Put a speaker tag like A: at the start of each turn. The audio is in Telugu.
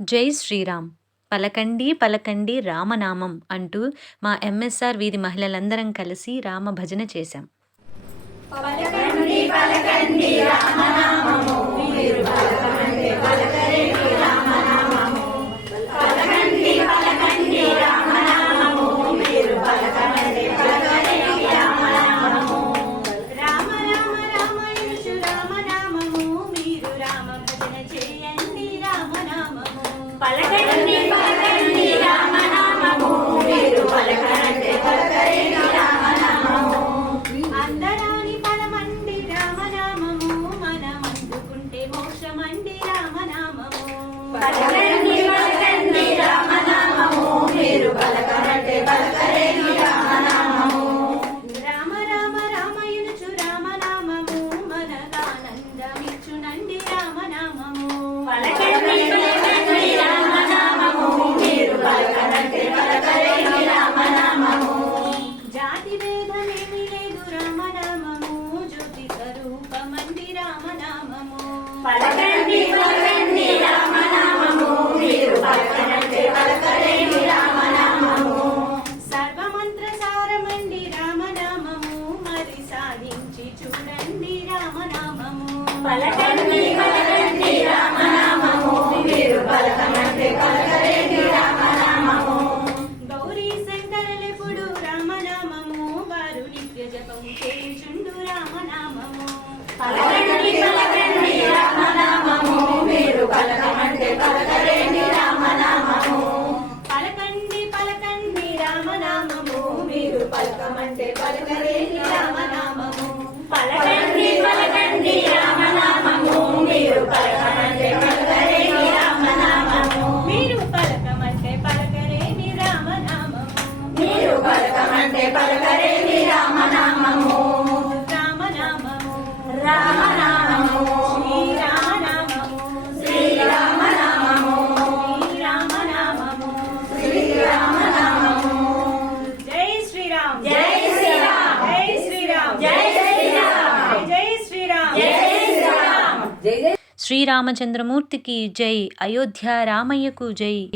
A: జై శ్రీరామ్. పలకండి పలకండి రామనామం అంటూ మా ఎంఎస్ఆర్ వీధి మహిళలందరం కలిసి రామ భజన చేశాం
B: రామ పలకండి పలకండి రామనామము. మీరు పలకండి పలకండి రామనామము. అందరాని పలమండి రామనామము. మనం అందుకుంటే మోక్షమండి రామనామము. పలకండి పలకండి రామనామము. మీరు పలకండి పలకండి రామనామము. రామ రామ రామయునుచు రామనామము. మనకానందమిచ్చునండి రామనామము. పలకండి పలకండి పలకండి రామనామము. మీరు పలకనంటే పలకలేని రామనామము. సర్వమంత్ర సారమండి రామనామము. మరి సాధించి చూడండి రామనామము. పలకండి పలకండి రామనామము. మీరు పలకనంటే పలకలేని రామనామము. గౌరీ శంకరులెప్పుడు రామనామము? వారు నిత్య జపము చేయుచుండు రామనామము. పలకమంటే పలకలేని రామనామము. పలకండి పలకండి రామనామము. మీరు పలకమంటే పలకలేని రామనామము. పలకండి పలకండి రామనామము. మీరు పలకమంటే పలకలేని రామనామము. మీరు పలకమంటే పలకలేని రామనామము. మీరు పలకమంటే పలకలేని రామనామము రామనామము.
A: శ్రీరామచంద్రమూర్తికి జై. అయోధ్య రామయ్యకు జై.